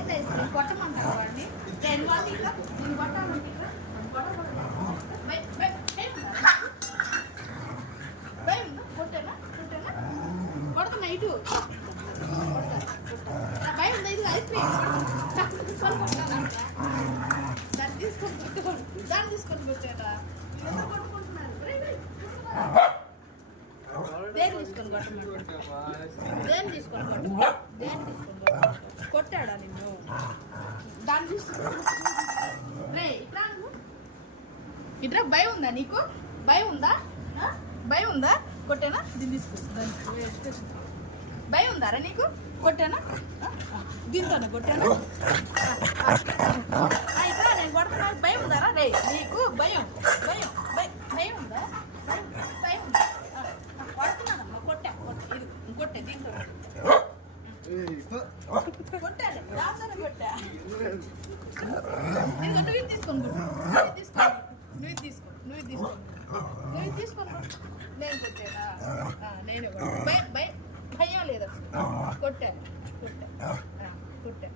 ఏంటి ice cream కొట్టమంటారు వాడిని నేను వాడిని ఇట్లా నేను కొట్టాలంటే ఇట్లా భయం ఉందా కొట్టేనా కొట్టేనా కొడుతున్నా ఇటు భయం ఉందా ఇది ఐస్ క్రీమ్ దాన్ని తీసుకొని కొట్టుకోండి దాన్ని తీసుకొని కొట్టాడా కొట్టుకుంటున్నారు దేని తీసుకొని కొట్టమంటారు దేని తీసుకొని కొట్టమంటారు దేని తీసుకొని కొట్టాడా నిన్ను దాన్ని తీసుకొని రే ఇట్లా ఇట్లా భయం ఉందా నీకు భయం ఉందా భయం ఉందా కొట్టేనా దీన్ని తీసుకో భయం ఉందారా నీకు కొట్టానా దీంతోనే కొట్టానా ఇట్లా నేను కొడుతున్నా భయం ఉందారా రే నీకు భయం భయం భయం ఉందా భయం ఉందా కొడుతున్నానమ్మా కొట్టా ఇది కొట్టే దీంతో కొట్టాను దాంతోనే కొట్టా నువ్వు ఇది తీసుకొని నువ్వు తీసుకో నువ్వు తీసుకొని నేను కొట్టానా నేను భయం లేదా కొట్టా కొట్టా కొట్టా